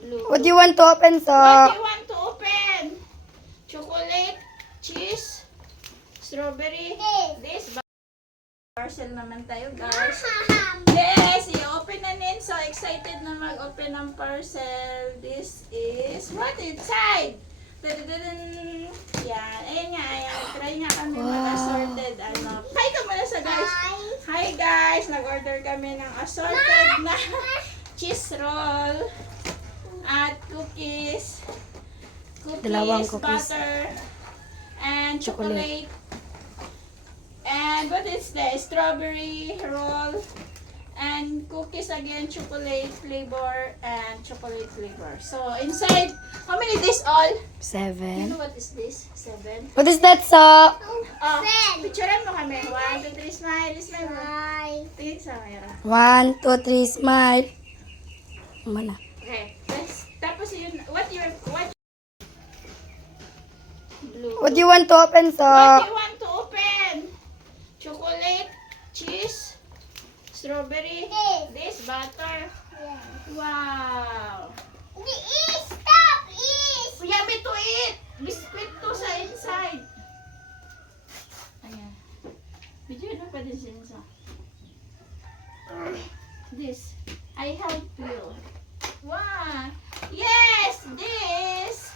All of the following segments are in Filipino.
Blue. What do you want to open, so? What do you want to open? Chocolate, cheese, strawberry. This parcel naman tayo, guys. Yes, i-open na nin. So excited na mag-open ng parcel. This is what inside. Dadadadun. Yan. Ayan nga. Ayan. Try nga kami mag-assorted. Ano. Hi ka muna sa guys. Hi guys. Nag-order kami ng assorted na cheese roll at cookies. Dalawang cookies. Butter, and Chocolate. chocolate. And what is the strawberry roll and cookies again, chocolate flavor and chocolate flavor. So inside, how many this all? You 7. know what is this? 7. What is that, so? Oh, picturean mo kami. 1, 2, 3, smile. Smile mo. Tingin sa camera. 1, 2, 3, smile. Mana? Okay. Tapos yun, what blue. What do you want to open, so? What do you want to open? Chocolate, cheese, strawberry, this butter. Wow. Yummy to eat. Biscuit to sa inside. Ayan. Video na pa din siya sa. This. I help you. Wow. Yes, this.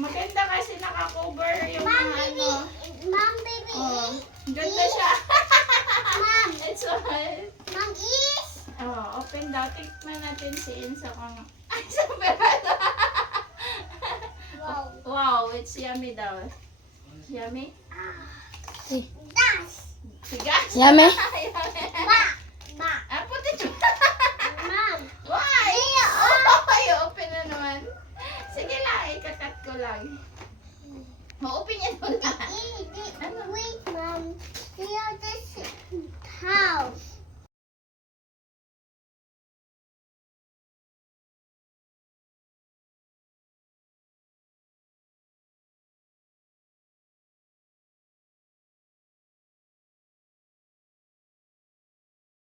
Maganda kasi naka-cover yung mga ano. Mom, baby, Oh, ganda siya. Mom, It's all. Mom, is. Oh, open daw. Tikman natin si Insa kung... Ay, saberado. Wow. Wow, it's yummy daw. Yummy? Das. Tigas? Yummy? Yummy. Ma. Ah, put it. Mom. Why? Oh, open na naman. Sige lang, ikakat ko lang. Ma-open yan mo lang. Wait, Mom. See how this house.